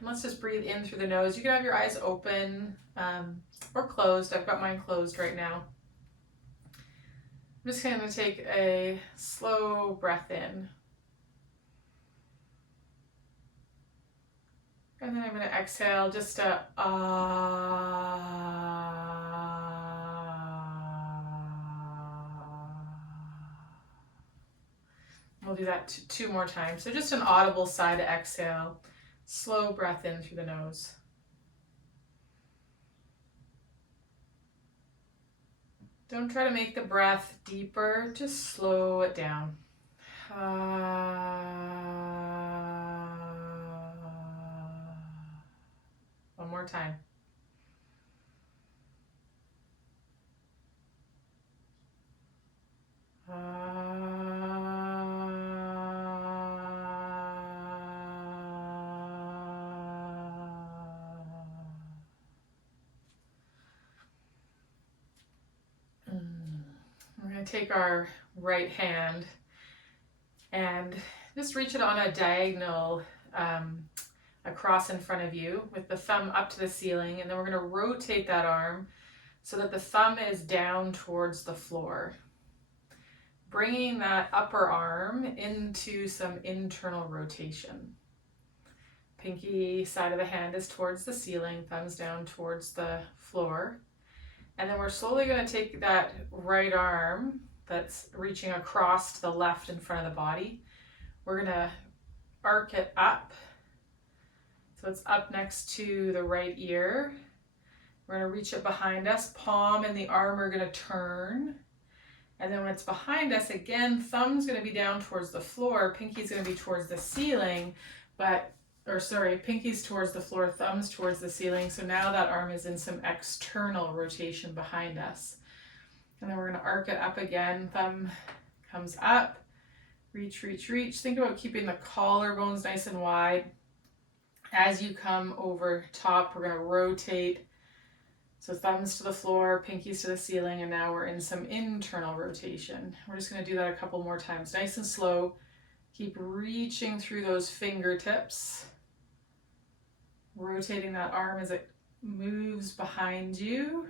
And let's just breathe in through the nose. You can have your eyes open or closed. I've got mine closed right now. I'm just going to take a slow breath in. And then I'm going to exhale just a We'll do that two more times. So just an audible sigh to exhale. Slow breath in through the nose. Don't try to make the breath deeper, just slow it down. One more time. We're going to take our right hand and just reach it on a diagonal across in front of you with the thumb up to the ceiling, and then we're going to rotate that arm so that the thumb is down towards the floor. Bringing that upper arm into some internal rotation. Pinky side of the hand is towards the ceiling, thumbs down towards the floor. And then we're slowly going to take that right arm that's reaching across to the left in front of the body. We're going to arc it up. So it's up next to the right ear. We're going to reach it behind us. Palm and the arm are going to turn. And then when it's behind us, again, thumb's going to be down towards the floor. Pinky's going to be towards the ceiling, pinky's towards the floor, thumb's towards the ceiling. So now that arm is in some external rotation behind us. And then we're going to arc it up again. Thumb comes up, reach, reach, reach. Think about keeping the collarbones nice and wide. As you come over top, we're going to rotate. So thumbs to the floor, pinkies to the ceiling, and now we're in some internal rotation. We're just going to do that a couple more times. Nice and slow. Keep reaching through those fingertips. Rotating that arm as it moves behind you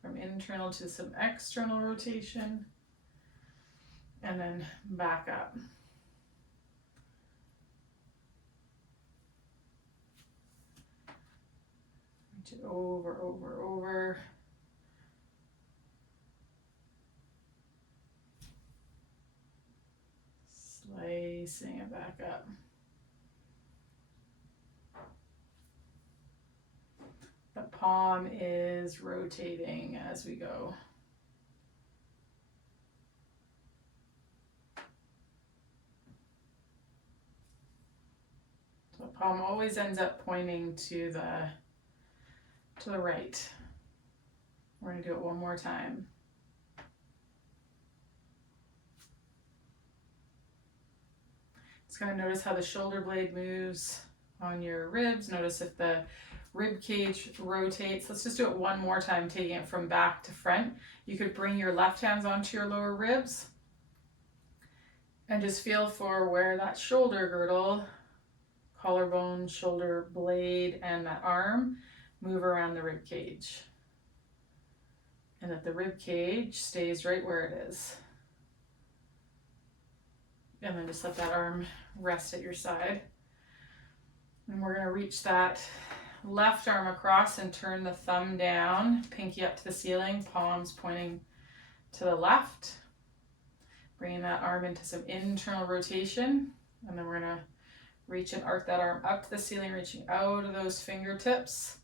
from internal to some external rotation. And then back up. Reach it over, over, over. Slicing it back up. The palm is rotating as we go. So the palm always ends up pointing to the right. We're going to do it one more time. Just going to notice how the shoulder blade moves on your ribs. Notice if the rib cage rotates. Let's just do it one more time, taking it from back to front. You could bring your left hands onto your lower ribs and just feel for where that shoulder girdle, collarbone, shoulder blade, and that arm move around the rib cage. And that the rib cage stays right where it is. And then just let that arm rest at your side. And we're going to reach that left arm across and turn the thumb down, pinky up to the ceiling, palms pointing to the left. Bringing that arm into some internal rotation. And then we're going to reach and arc that arm up to the ceiling, reaching out of those fingertips.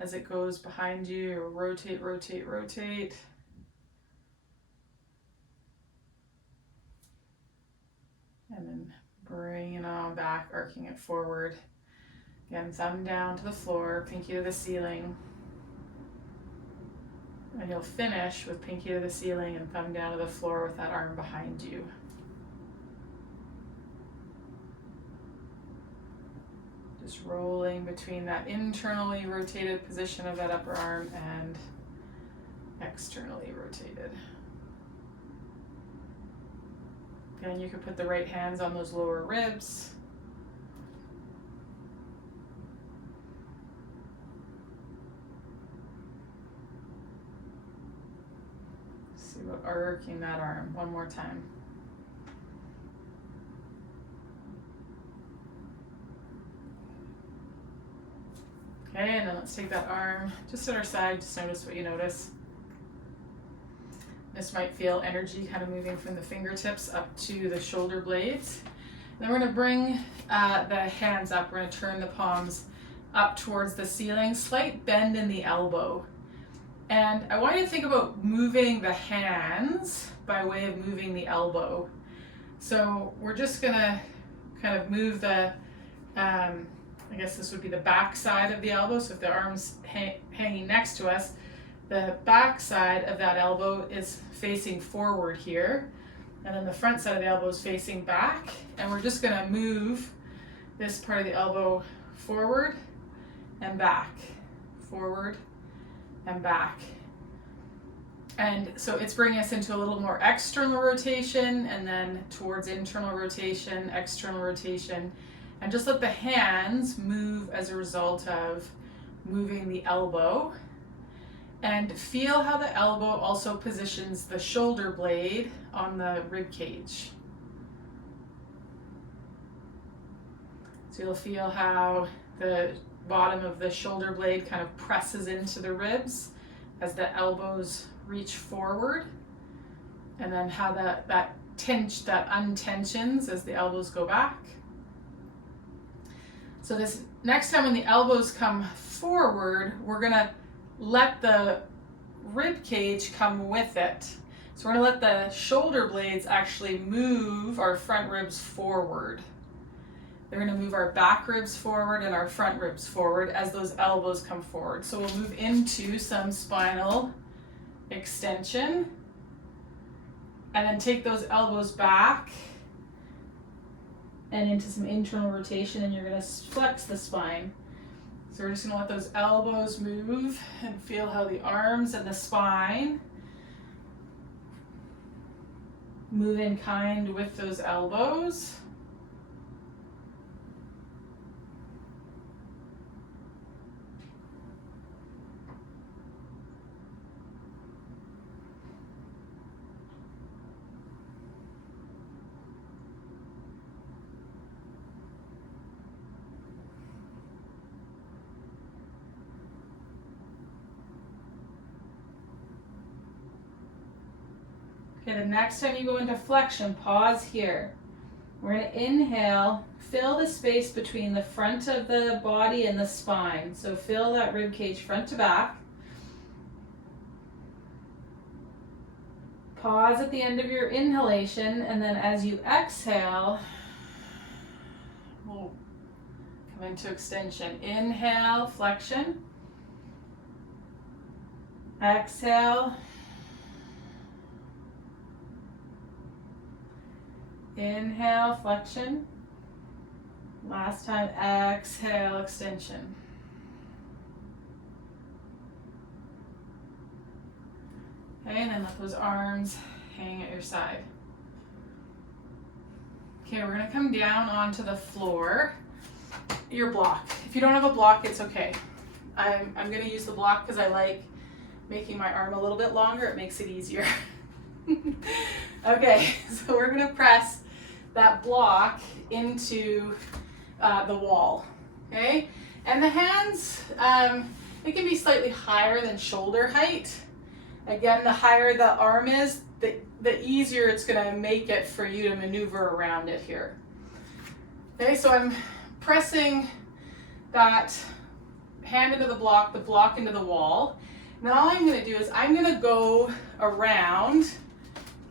As it goes behind you, rotate, rotate, rotate. And then bring it on back, arcing it forward. Again, thumb down to the floor, pinky to the ceiling. And you'll finish with pinky to the ceiling and thumb down to the floor with that arm behind you. Just rolling between that internally rotated position of that upper arm and externally rotated. Again, you can put the right hands on those lower ribs. about arcing that arm one more time. Okay, and then let's take that arm just at our side, just notice what you notice. This might feel energy kind of moving from the fingertips up to the shoulder blades. Then we're going to bring the hands up. We're going to turn the palms up towards the ceiling, slight bend in the elbow. And I want you to think about moving the hands by way of moving the elbow. So we're just going to kind of move the, I guess this would be the back side of the elbow. So if the arm's hanging next to us, the back side of that elbow is facing forward here. And then the front side of the elbow is facing back. And we're just going to move this part of the elbow forward and back, forward and back. And so it's bringing us into a little more external rotation and then towards internal rotation, external rotation. And just let the hands move as a result of moving the elbow. And feel how the elbow also positions the shoulder blade on the rib cage. So you'll feel how the bottom of the shoulder blade kind of presses into the ribs as the elbows reach forward, and then how that untensions as the elbows go back. So this next time when the elbows come forward, we're gonna let the rib cage come with it. So we're gonna let the shoulder blades actually move our front ribs forward. They're gonna move our back ribs forward and our front ribs forward as those elbows come forward. So we'll move into some spinal extension and then take those elbows back and into some internal rotation, and you're gonna flex the spine. So we're just gonna let those elbows move and feel how the arms and the spine move in kind with those elbows. Okay, the next time you go into flexion, pause here. We're going to inhale, fill the space between the front of the body and the spine. So fill that rib cage front to back. Pause at the end of your inhalation, and then as you exhale, we'll come into extension. Inhale, flexion. Exhale. Inhale, flexion. Last time, exhale, extension. Okay, and then let those arms hang at your side. Okay, we're gonna come down onto the floor. Your block. If you don't have a block, it's okay. I'm gonna use the block because I like making my arm a little bit longer. It makes it easier. Okay, so we're gonna press that block into the wall, okay? And the hands, it can be slightly higher than shoulder height. Again, the higher the arm is, the easier it's gonna make it for you to maneuver around it here. Okay, so I'm pressing that hand into the block into the wall. And then all I'm gonna do is I'm gonna go around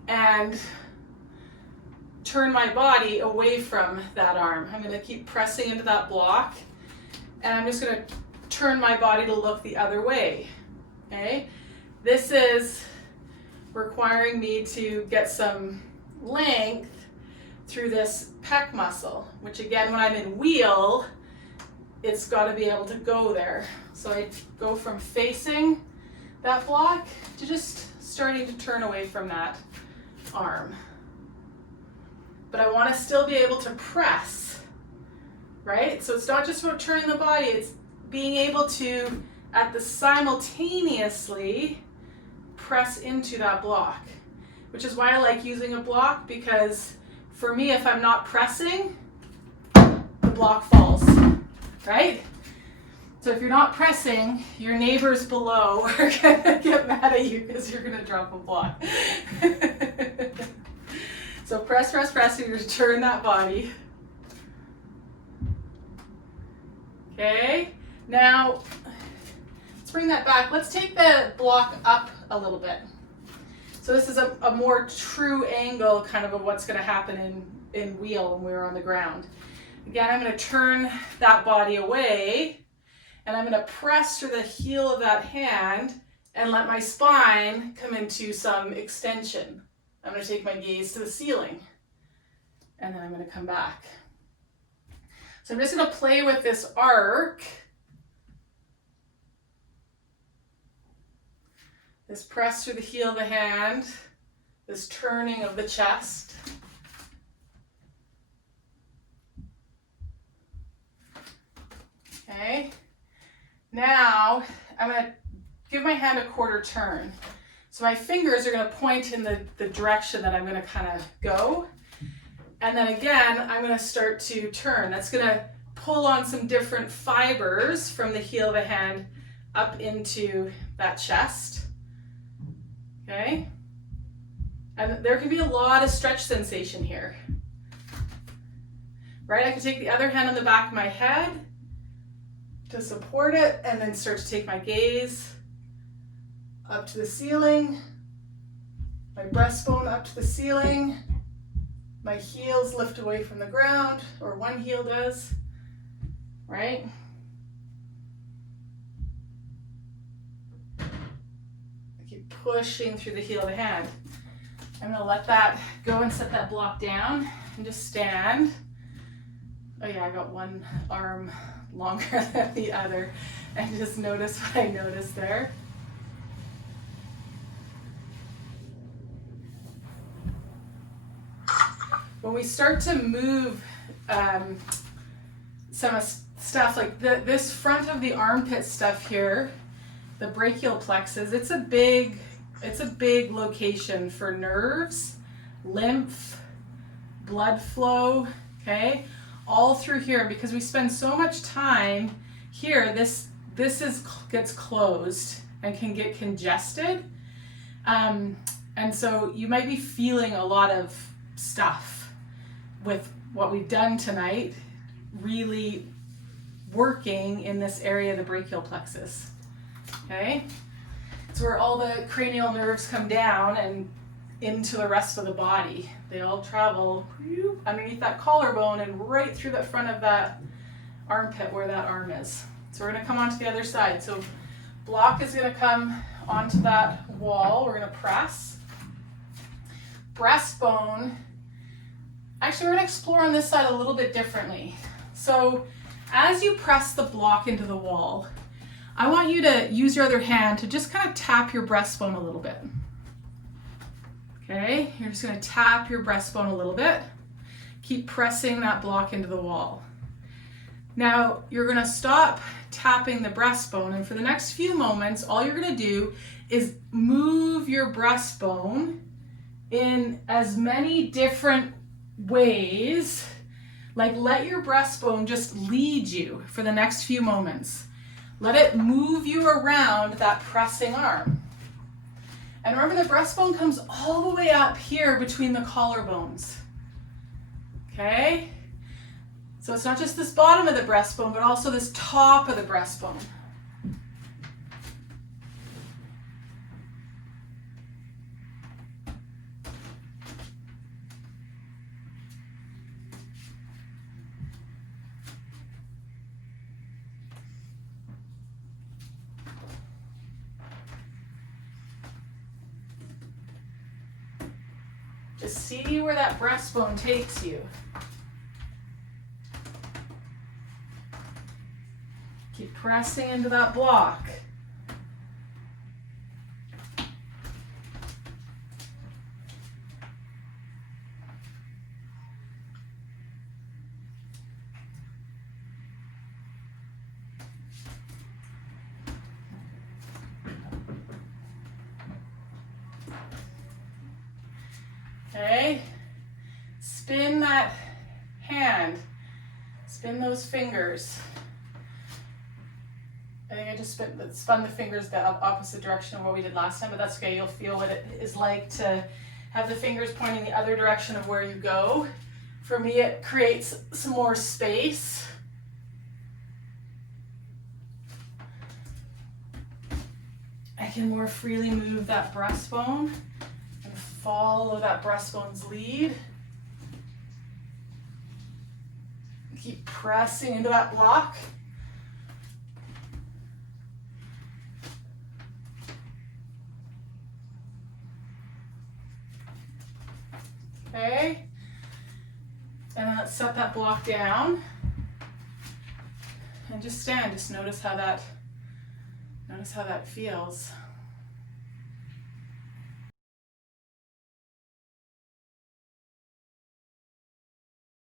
and turn my body away from that arm. I'm gonna keep pressing into that block, and I'm just gonna turn my body to look the other way, okay? This is requiring me to get some length through this pec muscle, which again, when I'm in wheel, it's gotta be able to go there. So I go from facing that block to just starting to turn away from that arm. But I want to still be able to press, right? So it's not just about turning the body, it's being able to, simultaneously, press into that block. which is why I like using a block, because for me, if I'm not pressing, the block falls, right? So if you're not pressing, your neighbors below are gonna get mad at you because you're gonna drop a block. So press, press, press, you're gonna turn that body. Okay, now let's bring that back. Let's take the block up a little bit. So this is a more true angle kind of what's gonna happen in wheel when we're on the ground. Again, I'm gonna turn that body away, and I'm going to press through the heel of that hand and let my spine come into some extension. I'm going to take my gaze to the ceiling, and then I'm going to come back. So I'm just going to play with this arc, this press through the heel of the hand, this turning of the chest. Okay. Now, I'm going to give my hand a quarter turn. So my fingers are going to point in the direction that I'm going to kind of go. And then again, I'm going to start to turn. That's going to pull on some different fibers from the heel of the hand up into that chest. Okay? And there can be a lot of stretch sensation here. Right? I can take the other hand on the back of my head to support it, and then start to take my gaze up to the ceiling, my breastbone up to the ceiling, my heels lift away from the ground, or one heel does, right? I keep pushing through the heel of the hand. I'm gonna let that go and set that block down and just stand. Oh yeah, I got one arm longer than the other, and just notice what I noticed there. When we start to move some stuff like this front of the armpit stuff here, the brachial plexus, it's a big location for nerves, lymph, blood flow, okay? All through here, because we spend so much time here, this gets closed and can get congested. And so you might be feeling a lot of stuff with what we've done tonight, really working in this area of the brachial plexus, okay? It's where all the cranial nerves come down and into the rest of the body. They all travel underneath that collarbone and right through the front of that armpit where that arm is. So we're going to come onto the other side. So block is going to come onto that wall. We're going to press. Breastbone. Actually, we're going to explore on this side a little bit differently. So as you press the block into the wall, I want you to use your other hand to just kind of tap your breastbone a little bit. Okay, you're just going to tap your breastbone a little bit. Keep pressing that block into the wall. Now, you're going to stop tapping the breastbone, and for the next few moments, all you're going to do is move your breastbone in as many different ways. Like, let your breastbone just lead you for the next few moments. Let it move you around that pressing arm. And remember, the breastbone comes all the way up here between the collarbones. Okay? So it's not just this bottom of the breastbone, but also this top of the breastbone. Just see where that breastbone takes you. Keep pressing into that block. Okay, spin that hand, spin those fingers. I think I just spun the fingers the opposite direction of what we did last time, but that's okay. You'll feel what it is like to have the fingers pointing the other direction of where you go. For me, it creates some more space. I can more freely move that breastbone and follow that breastbone's lead. Keep pressing into that block. Okay, and then let's set that block down and just stand. Just notice how that feels.